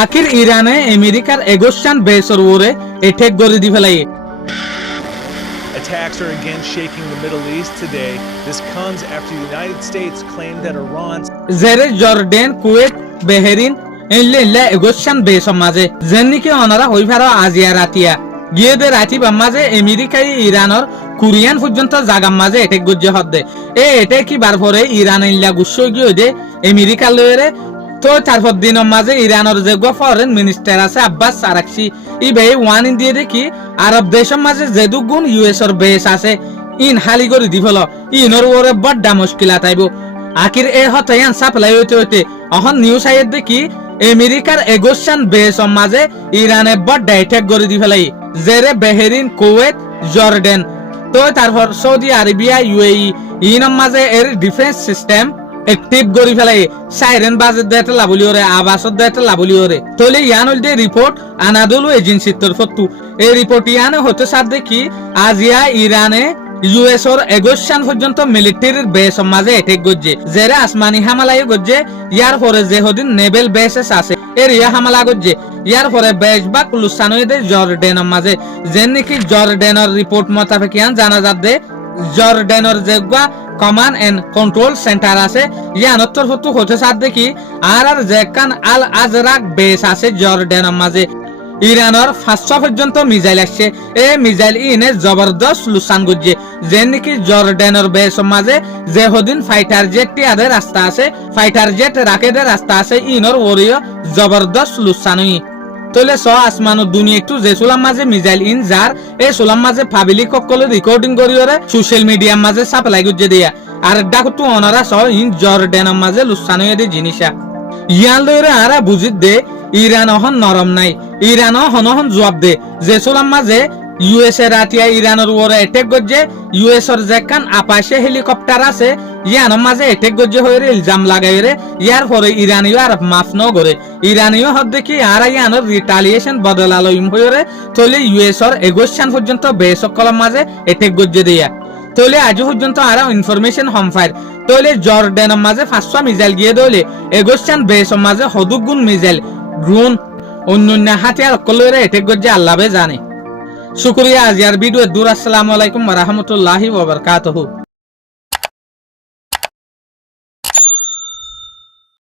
আখির ইরানে আমেরিকার এগোস্টান বেসর ওরে এটেক গড়ি দি ফেলাই। Attacks are again shaking the Middle East today. This comes after the United States claimed that Iran's জেরে জর্ডেন কুয়েত বেহেরিন এল্লে এগোস্টান বেসর মাঝে জেনিকে অনারা হই ফারো আজিয়া রাতিয়া গিয়ে দে রাতি বা মাঝে আমেরিকায় ইরানের কোরিয়ান পর্যন্ত জাগাম মাঝে এটেক গজ্জে হদ্দে এ এটেক কি বার পরে ইরান ইল্লা গুচ্ছ গিয়ে দে আমেরিকা লয়েরে তো তারপর দিনের মাঝে ইরানের যে ফরেন মিনিস্টার আছে আব্বাস আরাকসি ই বে ওয়ান ইন্ডিয়া দেখি আরব দেশের মাঝে যে দুগুণ ইউএস এর বেস আছে ইন হালি করে দি ফেল ইনর ওরে বড্ডা মুশকিলা তাইব আখির এ হতায়ান সাপ্লাই হইতে হইতে অহন নিউজ আইয়ের দেখি আমেরিকার এগোস্টান বেস মাঝে ইরানে বড্ডা অ্যাটাক করে দি ফেলাই জেরে বেহেরিন কুয়েত জর্ডেন তো তারপর সৌদি আরবিয়া ইউএই ইনর মাঝে এর ডিফেন্স সিস্টেম একটিভ গরি ফেলাই সাইরেন বাজেট দেতে লাবলি ওরে আবাসত দেতে লাবলি ওরে তলে ইয়ান হইল দে রিপোর্ট আনাদুলু এজেন্সি তরফতু এই রিপোর্ট ইয়ানে হতে সাথ দেখি আজিয়া ইরানে ইউএস ওর এগোস্টান পর্যন্ত মিলিটারির বেস মাঝে এটেক গজ্জে জেরে আসমানি হামলাই গজ্জে ইয়ার পরে যে হদিন নেভেল বেসেস আছে এর ইয়া হামলা গজ্জে ইয়ার পরে বেশবাক লুসানোয়েদে জর্ডেনের মাঝে যেন নাকি জর্ডেনের রিপোর্ট মোতাবেক ইয়ান জানা যাচ্ছে জর্ডেনের যেগুলা কমান্ড এন্ড কন্ট্রোল সেন্টার আছে ইয়ান তরফতু হতে সাথ দেখি আর যেকান আল আজরাক বেস আছে জর্ডেনের মাঝে ইরানের 500 পর্যন্ত মিসাইল আসছে এ মিসাইল ইনে জবরদস্ত লুসান গজ্জে যেন নাকি জর্ডেনের বেস মাঝে যে হদিন ফাইটার জেট টিয়াদের রাস্তা আছে ফাইটার জেট রাকেদের রাস্তা আছে ইনর ওরিও জবরদস্ত লুসানই তলে স আসমানো দুনিয়া একটু যে সুলাম মাঝে মিসাইল ইন যার এ সুলাম মাঝে পাবলিক সকলে রেকর্ডিং করিওরে সোশ্যাল মিডিয়ার মাঝে সাপ্লাই গজ্জে দিয়া আর ডাকটু অনারা স ইন জর্ডেনের মাঝে লুসানই দে জিনিসা ইয়ান লইরে আরা বুঝিত দে ইরান অহন নরম নাই ইরান হনহন জবাব দে যে সোলাম মাঝে ইউএস এ রাতিয়া ইরানের ওরে অ্যাটাক গজ্জে ইউএস এর যেকান আপাশে হেলিকপ্টার আছে ইয়ানোর মাঝে অ্যাটাক গজ্জে হইরে ইলজাম লাগাইরে ইয়ার পরে ইরানিও আর মাফ ন করে ইরানিও হদ দেখি আর ইয়ানোর রিটালিয়েশন বদলালো ইম হইরে তলে ইউএস এর এগোস্টান পর্যন্ত বেসকলম মাঝে অ্যাটাক গজ্জে দিয়া তলে আজ পর্যন্ত আর ইনফরমেশন হমফাইর তলে জর্ডেনের মাঝে 500 মিসাইল গিয়ে দলে এগোস্টান বেসর মাঝে হদুগুণ মিসাইল ড্রোন অন্যান্য হাতিয়ার কলরে এটেক গজ্জে আল্লাহ জানে। শুকরিয়া আজিয়ার ভিডিও দূর। আসসালামু আলাইকুম ওয়া রাহমাতুল্লাহি ওয়া বারাকাতুহু।